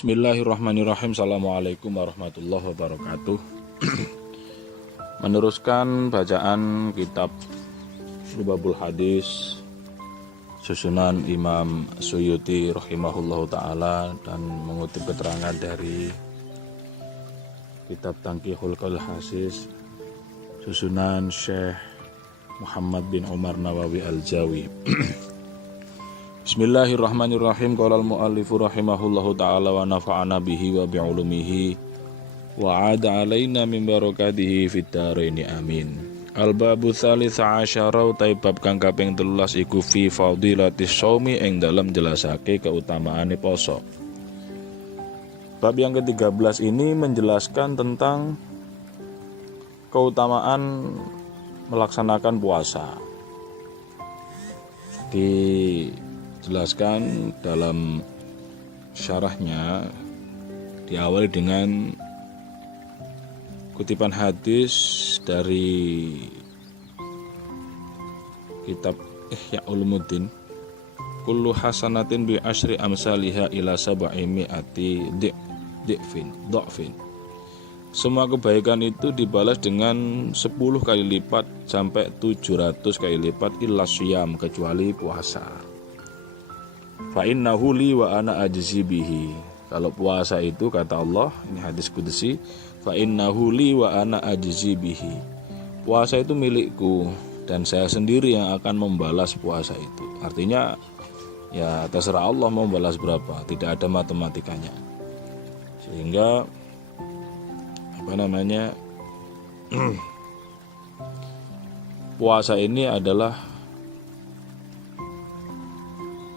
Bismillahirrahmanirrahim. Assalamualaikum warahmatullahi wabarakatuh. Meneruskan bacaan kitab Lubabul Hadis susunan Imam Suyuti rahimahullahu ta'ala, dan mengutip keterangan dari kitab Tangkihul Qaul Hasis susunan Syekh Muhammad bin Umar Nawawi Al-Jawi. Bismillahirrahmanirrahim. Qala al-muallifu rahimahullahu ta'ala wa nafa'ana bihi wa bi'ulumihi wa 'ada 'alaina min barakatihi fid dharaini amin. Al-babu tsalitsah asyara utai bab kang kaping 13 iku fi fadilatis shaumi ing dalem jelasake keutamaane poso. Bab yang ke-13 ini menjelaskan tentang keutamaan melaksanakan puasa. Dijelaskan dalam syarahnya, diawali dengan kutipan hadis dari kitab Ihya Ulumuddin, kullu hasanatin bi asyri amsaliha ila sab'i mi'ati dha'fin. Semua kebaikan itu dibalas dengan 10 kali lipat sampai 700 kali lipat illa syiyam, kecuali puasa. Fa innahu li wa ana ajzi bihi. Kalau puasa itu, kata Allah, ini hadis qudsi, fa innahu li wa ana ajzi bihi. Puasa itu milikku dan saya sendiri yang akan membalas puasa itu. Artinya ya terserah Allah mau balas berapa, tidak ada matematikanya. Sehingga puasa ini adalah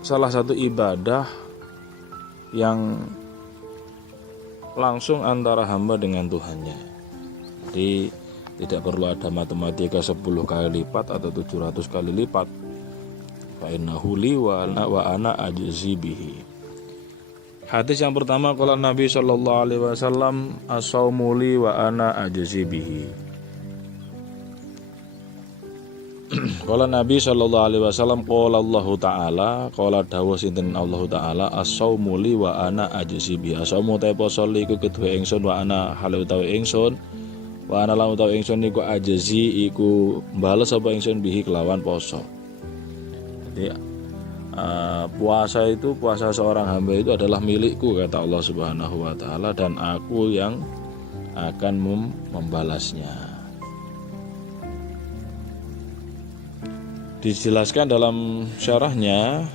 salah satu ibadah yang langsung antara hamba dengan Tuhannya. Jadi tidak perlu ada matematika 10 kali lipat atau 700 kali lipat. Fa innahu li wa ana ajzi bihi. Hadis yang pertama, qala Nabi sallallahu alaihi wasallam, as-shaumu li wa ana ajzi bihi. Qala Nabi sallallahu alaihi wasallam, qala Allah taala, qala dawuh sinten Allah taala, as-shaumu li wa ana ajzi bihi. As-shaumu ta poso iku kedue ingsun, wa ana hale utawi ingsun, wa ana lan utawi ingsun niku ajzi iku bales apa ingsun bihi kelawan poso. Jadi puasa seorang hamba itu adalah milikku, kata Allah Subhanahu wa taala, dan aku yang akan membalasnya. Dijelaskan dalam syarahnya,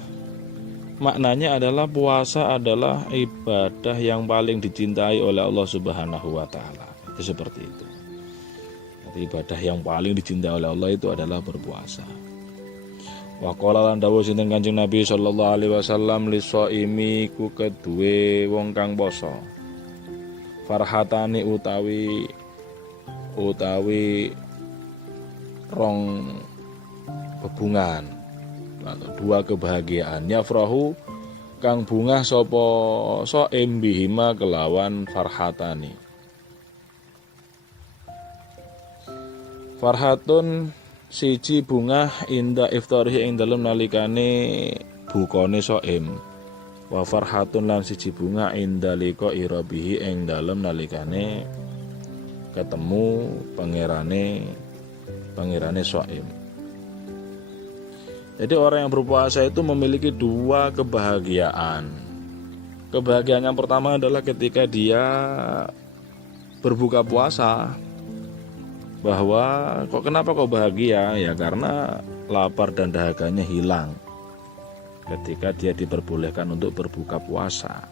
maknanya adalah puasa adalah ibadah yang paling dicintai oleh Allah Subhanahu wa taala. Itu seperti itu. Jadi ibadah yang paling dicintai oleh Allah itu adalah berpuasa. Wa qala lan dawuh sinten Kanjeng Nabi sallallahu alaihi wasallam, lis-shaimi ku kedue wong kang poso, farhatani utawi rong bebungan atau dua kebahagiaan, yafrahu kang bungah sapa shaim bihima kelawan farhatani. Farhatun siji bungah inda iftarihi ing dalem nalikane bukane shaim, wa farhatun lan siji bungah inda liqa irabihi ing dalem nalikane ketemu pangerane shaim. Jadi orang yang berpuasa itu memiliki dua kebahagiaan. Kebahagiaan yang pertama adalah ketika dia berbuka puasa, bahwa kenapa kok bahagia? Ya karena lapar dan dahaganya hilang ketika dia diperbolehkan untuk berbuka puasa.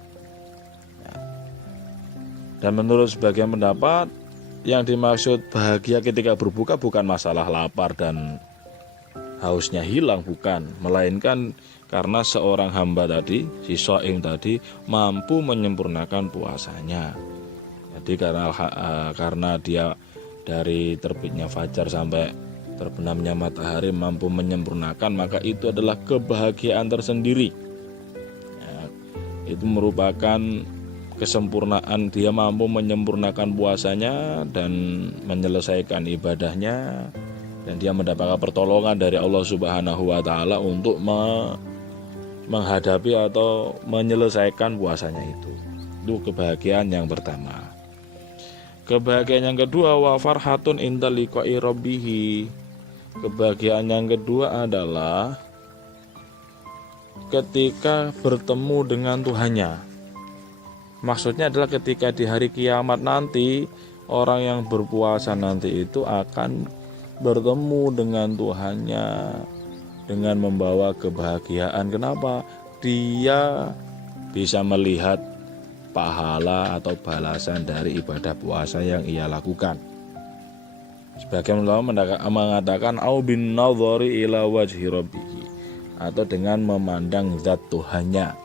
Dan menurut sebagian pendapat, yang dimaksud bahagia ketika berbuka bukan masalah lapar dan hausnya hilang, bukan, melainkan karena seorang hamba tadi, si shaim tadi, mampu menyempurnakan puasanya. Jadi karena dia dari terbitnya fajar sampai terbenamnya matahari mampu menyempurnakan, maka itu adalah kebahagiaan tersendiri. Ya, itu merupakan kesempurnaan, dia mampu menyempurnakan puasanya dan menyelesaikan ibadahnya, dan dia mendapatkan pertolongan dari Allah Subhanahu wa taala untuk menghadapi atau menyelesaikan puasanya itu. Itu kebahagiaan yang pertama. Kebahagiaan yang kedua, wa farhatun inda liqa'i rabbih. Kebahagiaan yang kedua adalah ketika bertemu dengan Tuhannya. Maksudnya adalah ketika di hari kiamat nanti, orang yang berpuasa nanti itu akan bertemu dengan Tuhannya dengan membawa kebahagiaan. Kenapa? Dia bisa melihat pahala atau balasan dari ibadah puasa yang ia lakukan. Sebagian ulama mengatakan au bin nadhari ila wajhi rabbih, atau dengan memandang zat Tuhannya.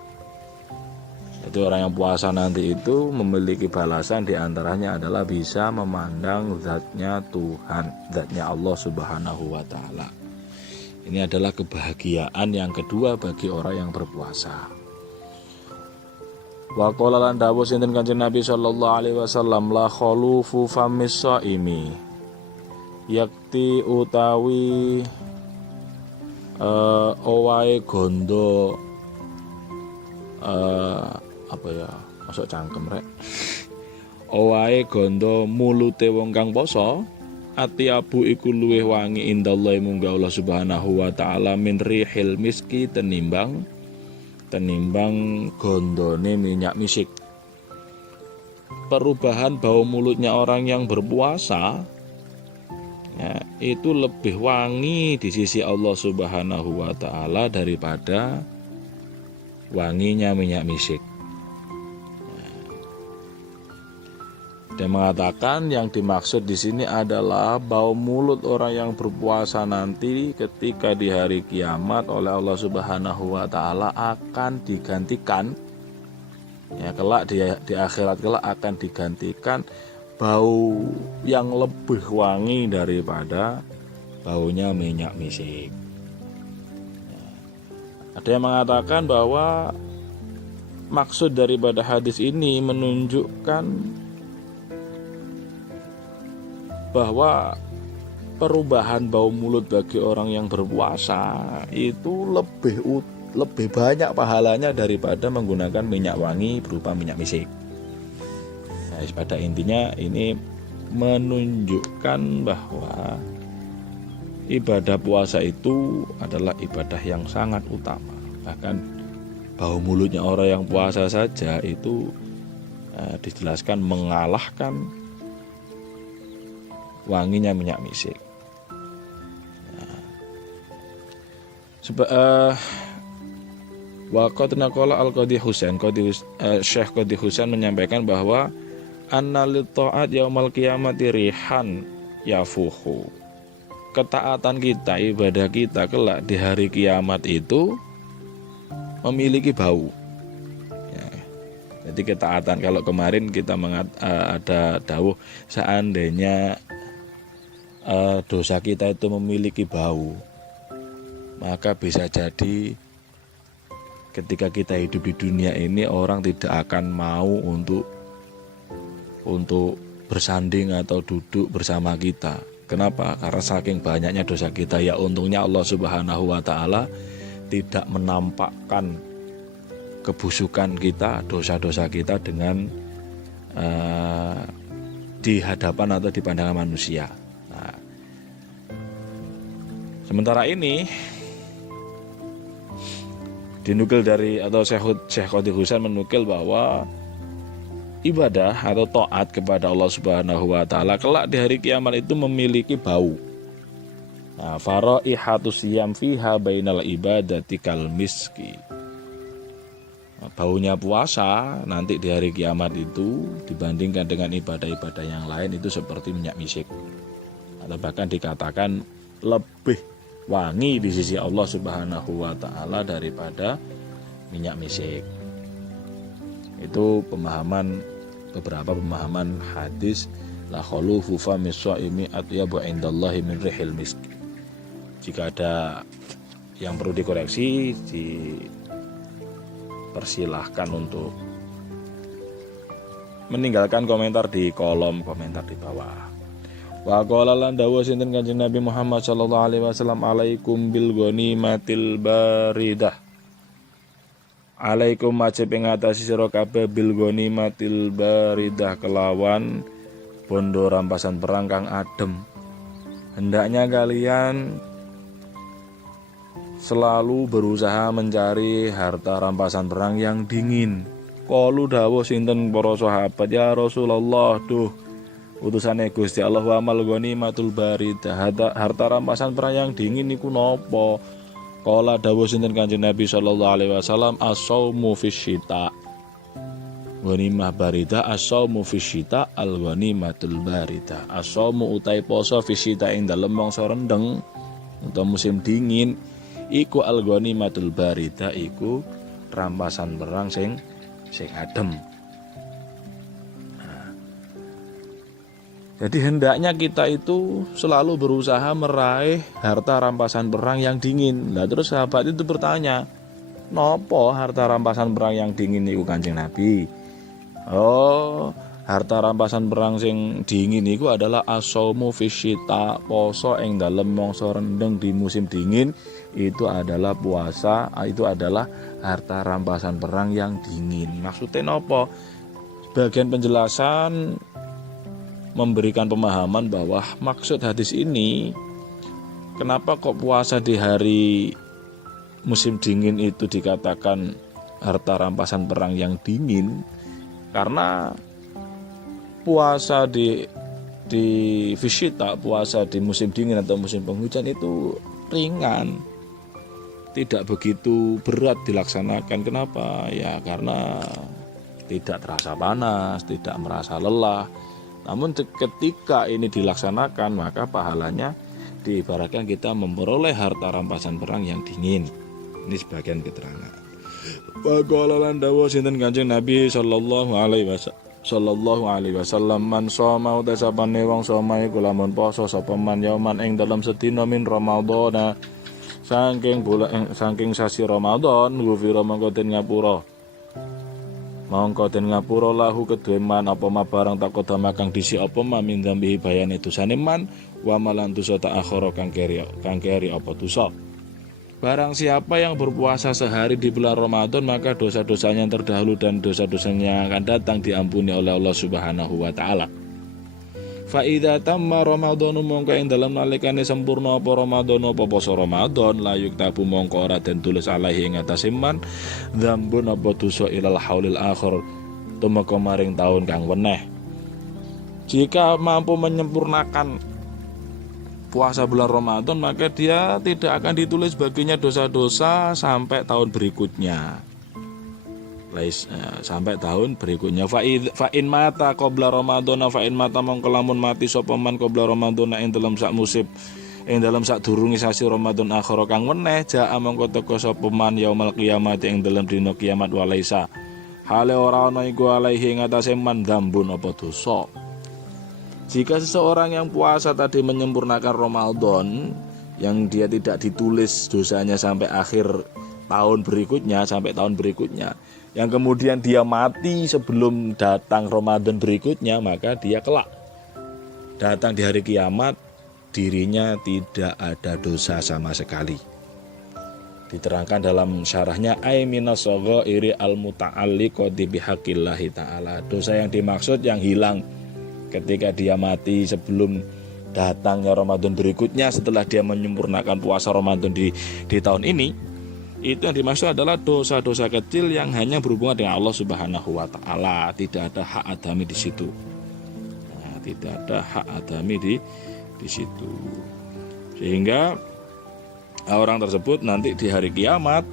Itu orang yang puasa nanti itu memiliki balasan, diantaranya adalah bisa memandang zatnya Tuhan, zatnya Allah Subhanahu wa ta'ala. Ini adalah kebahagiaan yang kedua bagi orang yang berpuasa. Wa qala lan dawuh sinten Kanjeng Nabi sallallahu alaihi wasallam, la khulufu famis shaimi, yakti utawi owae gondo masuk cangkem rek. Owae gondo mulute wong kang poso, atiabu iku luweh wangi indallahi munggah Allah Subhanahu wa taala min rihil miski tenimbang gondone minyak misik. Perubahan bau mulutnya orang yang berpuasa ya, itu lebih wangi di sisi Allah Subhanahu wa ta'ala daripada wanginya minyak misik. Dia mengatakan yang dimaksud di sini adalah bau mulut orang yang berpuasa nanti ketika di hari kiamat oleh Allah Subhanahu wa ta'ala akan digantikan, ya kelak di akhirat kelak akan digantikan bau yang lebih wangi daripada baunya minyak misik. Ada yang mengatakan bahwa maksud daripada hadis ini menunjukkan bahwa perubahan bau mulut bagi orang yang berpuasa itu lebih banyak pahalanya daripada menggunakan minyak wangi berupa minyak misik. Nah, pada intinya ini menunjukkan bahwa ibadah puasa itu adalah ibadah yang sangat utama. Bahkan bau mulutnya orang yang puasa saja itu dijelaskan mengalahkan wanginya minyak misik. Waqad naqala al-Qadhi Husain, Syekh Qadhi Husain menyampaikan bahwa annal ta'at yaumal qiyamati rihan yafuhu. Ketaatan kita, ibadah kita kelak di hari kiamat itu memiliki bau. Ya. Jadi ketaatan, kalau kemarin kita ada dawuh seandainya dosa kita itu memiliki bau, maka bisa jadi ketika kita hidup di dunia ini orang tidak akan mau untuk bersanding atau duduk bersama kita. Kenapa? Karena saking banyaknya dosa kita. Ya untungnya Allah Subhanahu wa ta'ala tidak menampakkan kebusukan kita, dosa-dosa kita dengan di hadapan atau di pandangan manusia. Sementara ini dinukil dari atau Syekh Qadhi Husain menukil bahwa ibadah atau taat kepada Allah Subhanahu wa ta'ala kelak di hari kiamat itu memiliki bau. Nah, faraihatus siyam fiha bainal ibadati kal miski. Baunya puasa nanti di hari kiamat itu dibandingkan dengan ibadah-ibadah yang lain itu seperti minyak misik, atau bahkan dikatakan lebih wangi di sisi Allah Subhanahu wa ta'ala daripada minyak misik. Itu beberapa pemahaman hadis la khulufu famis shaimi atyabu indallahi min rihil misk. Jika ada yang perlu dikoreksi, dipersilahkan untuk meninggalkan komentar di kolom komentar di bawah. Wa qala lan dawuh sinten Kanjeng Nabi Muhammad sallallahu alaihi wasallam, alaikum bil ghanimatil baridah. alaikum wajib ing atase sira kabeh bil ghanimatil baridah kelawan bondo rampasan perang kang adem. Hendaknya kalian selalu berusaha mencari harta rampasan perang yang dingin. Qalu dawuh sinten para sahabat, ya Rasulullah, duh utusane Gusti Allah, wa mal ghanimatul baridah, harta rampasan perang yang dingin niku napa? Qala dawuh sinten Kanjeng Nabi sallallahu alaihi wasallam, as-saumu fisyita. Ghanimah baridah as-saumu fisyita, al-ghanimatul baridah. As-saumu utai poso fisyita ing dalem mangsa rendeng utawa musim dingin iku al-ghanimatul baridah, iku rampasan perang sing adem. Jadi hendaknya kita itu selalu berusaha meraih harta rampasan perang yang dingin. Nah terus sahabat itu bertanya, nopo harta rampasan perang yang dingin itu Kanjeng Nabi? Oh, harta rampasan perang sing dingin itu adalah as-saumu fisyita, poso ing dalem mangsa rendeng di musim dingin, itu adalah puasa, itu adalah harta rampasan perang yang dingin. Maksudnya nopo? Bagian penjelasan memberikan pemahaman bahwa maksud hadis ini, kenapa kok puasa di hari musim dingin itu dikatakan harta rampasan perang yang dingin? Karena puasa di fisyita, puasa di musim dingin atau musim penghujan itu ringan, tidak begitu berat dilaksanakan. Kenapa? Ya karena tidak terasa panas, tidak merasa lelah. Namun ketika ini dilaksanakan, maka pahalanya diibaratkan kita memperoleh harta rampasan perang yang dingin. Ini sebagian keterangan. Wa qala lan dawuh sinten Kanjeng Nabi sallallahu alaihi wasallam, man shoma utasapane wong shoma iku lamun poso sapa man yauman ing dalam sedina min Ramadhana saking sasi Ramadan, gufira mangko den ngapura. Mongko den ngapura lahu kedue man apa ma barang takodama kang disi apa ma min dzambi bayane dosane man wa malan dosa ta akhara kang keri apa dosa. Barang siapa yang berpuasa sehari di bulan Ramadan, maka dosa-dosanya yang terdahulu dan dosa-dosanya yang akan datang diampuni oleh Allah Subhanahu wa taala. Fa idza tamma ramadhanu mongko ing dalem nalikane sempurna apa Ramadan apa poso Ramadan, la yuktabu mongko ora den tulis alaihi ing atase man dzambun apa dosa ilal haulil akhir, tumeka maring taun kang weneh. Jika mampu menyempurnakan puasa bulan Ramadan, maka dia tidak akan ditulis baginya dosa-dosa sampai tahun berikutnya. Sampai tahun berikutnya. Fa in mata qabla Ramadan, fa in mata mongko lamun mati sapa man qabla Ramadan ing dalam sak musim, ing dalam sak durunge sasi Ramadan akhir kang weneh, jaa mongko teka sapa man yaumul kiamat ing dalam dina kiamat walaisa hale ora ana iku alaihi ing atase man dzambun apa dosa. Jika seseorang yang puasa tadi menyempurnakan Ramadan, yang dia tidak ditulis dosanya sampai akhir tahun berikutnya, yang kemudian dia mati sebelum datang Ramadan berikutnya, maka dia kelak datang di hari kiamat, dirinya tidak ada dosa sama sekali. Diterangkan dalam syarahnya, ay minas shaghairi al-muta'alliqati bihaqillahi ta'ala. Dosa yang dimaksud yang hilang ketika dia mati sebelum datangnya Ramadan berikutnya, setelah dia menyempurnakan puasa Ramadan di tahun ini, itu yang dimaksud adalah dosa-dosa kecil yang hanya berhubungan dengan Allah Subhanahu wa taala. Tidak ada hak adami di situ. Nah, tidak ada hak adami di situ. Sehingga orang tersebut nanti di hari kiamat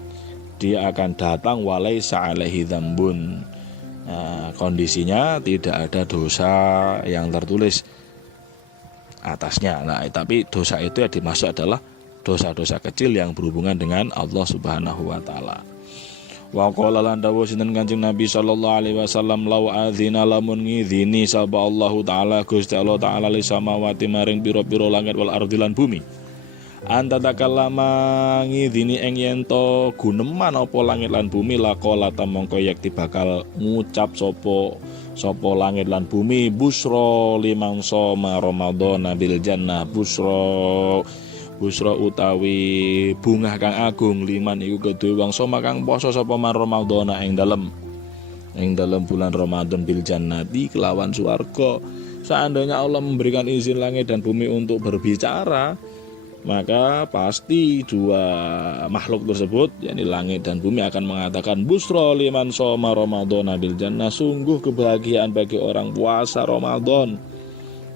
dia akan datang walaisa alaihi dzambun. Nah, kondisinya tidak ada dosa yang tertulis atasnya. Nah, tapi dosa itu yang dimaksud adalah dosa-dosa kecil yang berhubungan dengan Allah Subhanahu wa taala. Wa qala lan dawuh sinten Kanjeng Nabi sallallahu alaihi wasallam, law adzina lamun ngidini sapa Allah taala Gusti Allah taala li samawati maring pira-pira langit wal ardi lan bumi. Anta takallama ngidini ing yen to guneman apa langit lan bumi, laqala tamangka yakti bakal ngucap sapa langit lan bumi, busra limangsa ma Ramadan bil jannah, busra busra utawi bungah kang agung liman iku kedue wong soma kang poso sapa man Ramadhana ing dalem bulan Ramadan bil jannati kelawan swarga. Seandainya Allah memberikan izin langit dan bumi untuk berbicara, maka pasti dua makhluk tersebut, yakni langit dan bumi, akan mengatakan busra liman soma Ramadhana bil jannah, sungguh kebahagiaan bagi orang puasa Ramadan,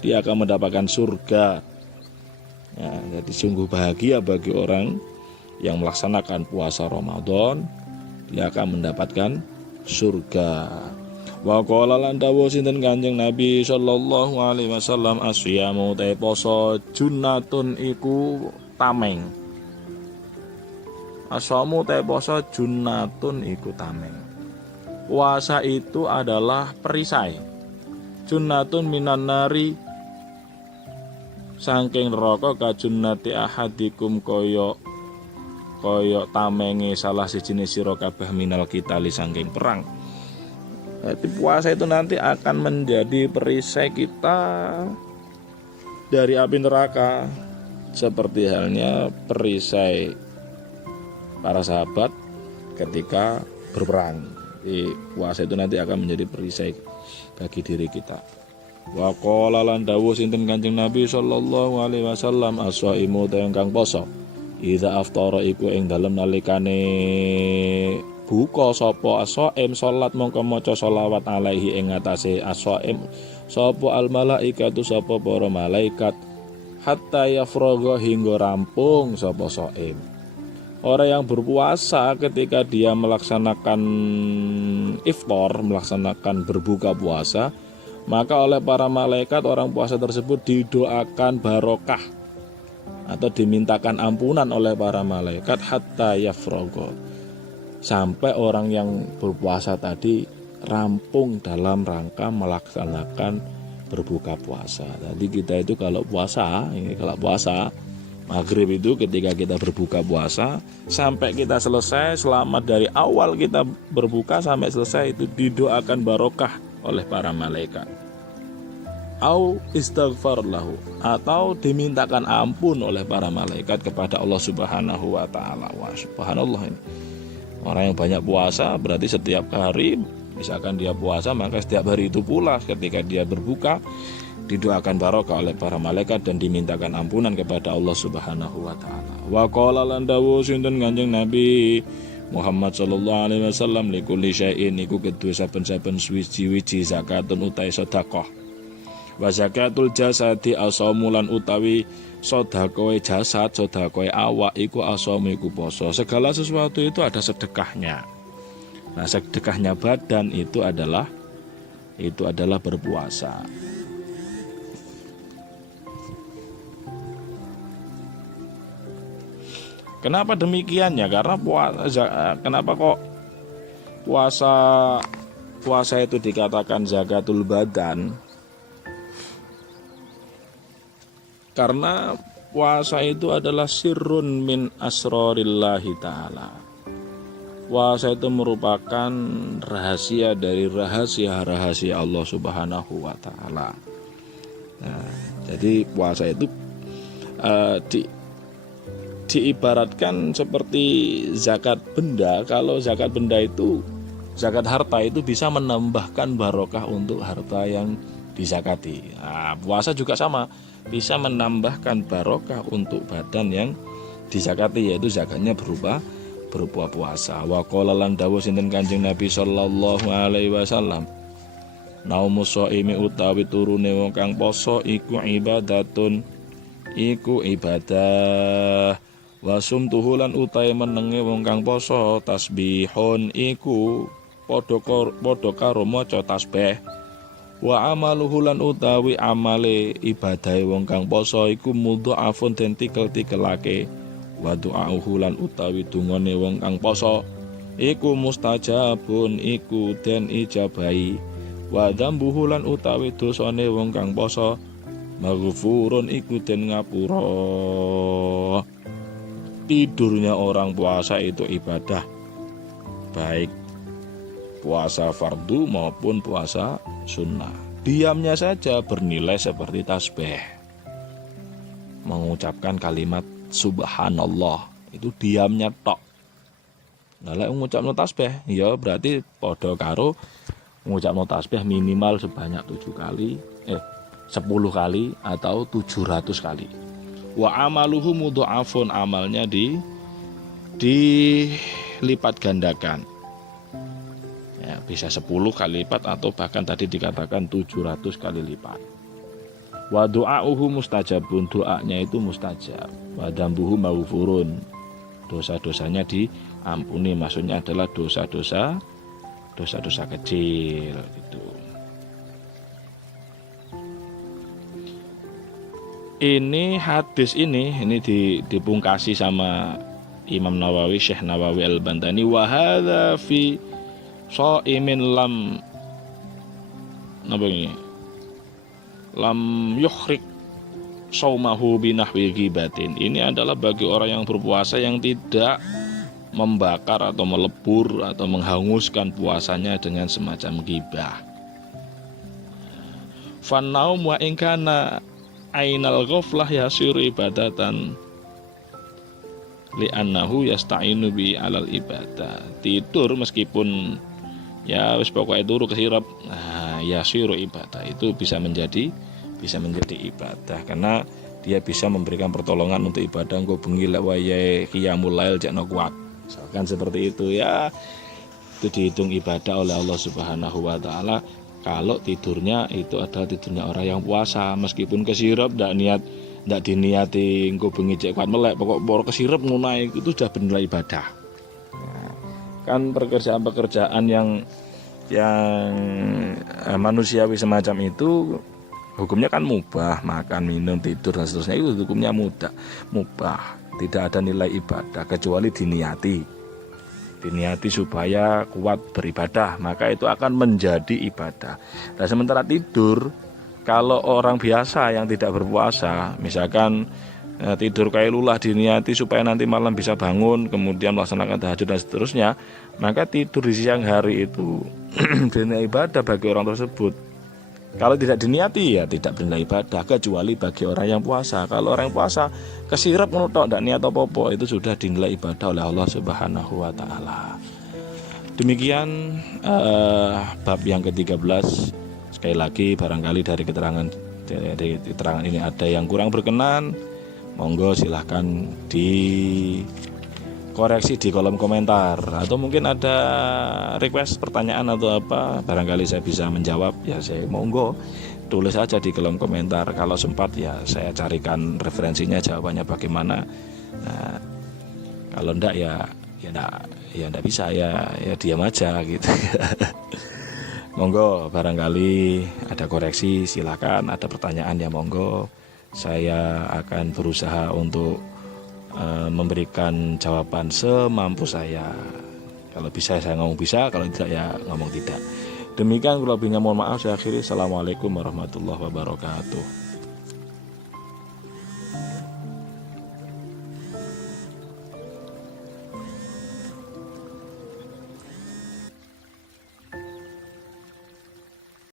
dia akan mendapatkan surga. Ya, jadi sungguh bahagia bagi orang yang melaksanakan puasa Ramadan, dia akan mendapatkan surga. Wa qala lan dawuh sinten Kanjeng Nabi sallallahu alaihi wasallam, asyamu te poso junnatun iku tameng. Asyamu te poso junnatun iku tameng. Puasa itu adalah perisai. Junnatun minan nari, saking neraka ka junnati ahadikum koyo tamenge salah sejenis sira kabeh minal kitali saking perang. Jadi puasa itu nanti akan menjadi perisai kita dari api neraka, seperti halnya perisai para sahabat ketika berperang. Jadi puasa itu nanti akan menjadi perisai bagi diri kita. Wa qala lan dawuh sinten Kanjeng Nabi sallallahu alaihi wasallam, as-shaimu kang poso idza aftara iku ing dalem nalikane buka sapa as-shaim salat mongko maca selawat alaihi ing atase as-shaim sapa al malaikatu sapa para malaikat hatta yafraga hingga rampung sapa shaim. Orang yang berpuasa ketika dia melaksanakan iftar, melaksanakan berbuka puasa, maka oleh para malaikat orang puasa tersebut didoakan barokah atau dimintakan ampunan oleh para malaikat hatta yafraga, sampai orang yang berpuasa tadi rampung dalam rangka melaksanakan berbuka puasa. Jadi kita itu kalau puasa maghrib itu ketika kita berbuka puasa sampai kita selesai, selamat dari awal kita berbuka sampai selesai, itu didoakan barokah oleh para malaikat. Au istighfar lahu, atau dimintakan ampun oleh para malaikat kepada Allah Subhanahu wa taala. Wah, subhanallah ini. Orang yang banyak puasa berarti setiap hari, misalkan dia puasa, maka setiap hari itu pula ketika dia berbuka didoakan barokah oleh para malaikat dan dimintakan ampunan kepada Allah Subhanahu wa taala. Wa qala lan dawuh sinten Kanjeng Nabi Muhammad sallallahu alaihi wasallam, likulli syai'in iku kedue saben-saben suwiji-wiji zakatun utai sedekah. Wa zakatul jasadi asamulan utawi sedekah jasad, sedekah awak iku asamu iku poso. Segala sesuatu itu ada sedekahnya. Nah, sedekahnya badan itu adalah berpuasa. Kenapa demikiannya? Karena kenapa kok puasa itu dikatakan zakatul badan? Karena puasa itu adalah sirrun min asrarillahi ta'ala. Puasa itu merupakan rahasia dari rahasia-rahasia Allah Subhanahu wa ta'ala. Nah, jadi puasa itu diibaratkan seperti zakat benda. Kalau zakat benda itu, zakat harta itu bisa menambahkan barokah untuk harta yang dizakati. Nah, puasa juga sama, bisa menambahkan barokah untuk badan yang dizakati, yaitu zakatnya berupa puasa. Wa qala lan dawuh sinten Kanjeng Nabi sallallahu alaihi wasallam, naumus shaimi utawi turune wong kang poso iku ibadatun, iku ibadah. Wasum tuhulan utai menenge wong kang poso tasbihun iku padha karo maca tasbih. Wa amaluhu lan utawi amale ibadahe wong kang poso iku mudha'afun den tikel-tikelake. Wa du'auhu lan utawi dungane wong kang poso iku mustajabun iku den ijabahi. Wa dzambuhu lan utawi dosane wong kang poso maghfurun iku den ngapura. Tidurnya orang puasa itu ibadah, baik puasa fardu maupun puasa sunnah. Diamnya saja bernilai seperti tasbih, mengucapkan kalimat subhanallah. Itu diamnya tok. Nah, lek ngucapno tasbih ya berarti padha karo ngucapno tasbih minimal sebanyak 10 kali atau 700 kali. Wa amaluhu mudha'afun, amalnya dilipat gandakan. Ya, bisa 10 kali lipat atau bahkan tadi dikatakan 700 kali lipat. Wa du'auhu mustajabun, doanya itu mustajab. Wa dambuhu maghfurun, dosa-dosanya diampuni, maksudnya adalah dosa-dosa kecil gitu. Ini hadis ini dipungkasi sama Imam Nawawi, Syekh Nawawi Al-Bantani, wa hadza fi shaimin lam yukhrik saumahu binahwi ghibatin. Ini adalah bagi orang yang berpuasa yang tidak membakar atau melebur atau menghanguskan puasanya dengan semacam ghibah. Fannaum wa in kana ainal ghaflah yasiru ibadatan li'annahu yasta'inu bi alal ibadah. Tidur meskipun ya wis pokoknya turu kesirap, nah yasiru ibadah, itu bisa menjadi ibadah karena dia bisa memberikan pertolongan untuk ibadah. Engko bengi lek wayahe qiyamul lail jakno kuat, misalkan seperti itu ya, itu dihitung ibadah oleh Allah Subhanahu wa taala. Kalau tidurnya itu adalah tidurnya orang yang puasa, meskipun kesirap ndak diniati engko bengi cek kuat melek, pokok boro kesirap ngono itu sudah bernilai ibadah. Nah, kan pekerjaan-pekerjaan yang manusiawi semacam itu hukumnya kan mubah, makan, minum, tidur dan seterusnya itu hukumnya mubah, tidak ada nilai ibadah kecuali diniati supaya kuat beribadah, maka itu akan menjadi ibadah. Nah, sementara tidur, kalau orang biasa yang tidak berpuasa, misalkan tidur kailulah diniati supaya nanti malam bisa bangun, kemudian melaksanakan tahajud dan seterusnya, maka tidur di siang hari itu bernilai ibadah bagi orang tersebut. Kalau tidak diniati ya tidak bernilai ibadah, kecuali bagi orang yang puasa. Kalau orang yang puasa kesirap menutok tidak niat apa-apa, itu sudah dinilai ibadah oleh Allah Subhanahu wa taala. Demikian bab yang ke-13. Sekali lagi barangkali dari keterangan ini ada yang kurang berkenan, monggo silahkan dikoreksi di kolom komentar, atau mungkin ada request pertanyaan atau apa, barangkali saya bisa menjawab ya, saya monggo tulis aja di kolom komentar. Kalau sempat ya saya carikan referensinya, jawabannya bagaimana. Nah, kalau enggak ya enggak bisa ya diam aja gitu. Monggo barangkali ada koreksi silakan, ada pertanyaan ya monggo, saya akan berusaha untuk memberikan jawaban semampu saya. Kalau bisa saya ngomong bisa, kalau tidak ya ngomong tidak. Demikian, kurang lebihnya mohon maaf, saya akhiri. Assalamualaikum warahmatullahi wabarakatuh.